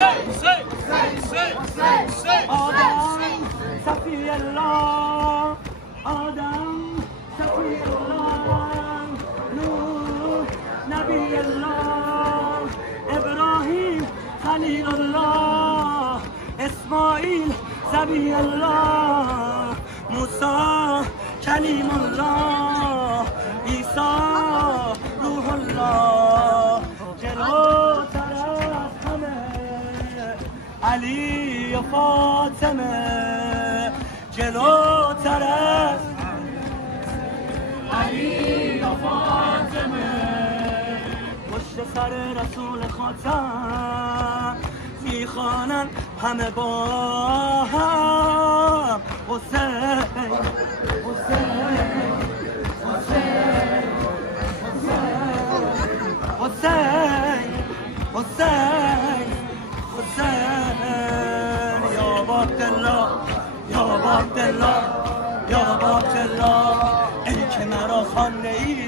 آدم صفی الله، آدم صفی الله، نوح نبی الله، ابراهیم خلیل الله، اسماعیل ذبیح الله، موسی کلیم الله، عیسی روح الله. جلوتر از همه علی و فاطمه، جلوتر از علی و فاطمه، پشت سر رسول خاتم میخوانن همه با هم حسین حسین حسین حسین حسین حسین. یا عبدالله یا عبدالله یا عبدالله، ای که مرا خوانده ای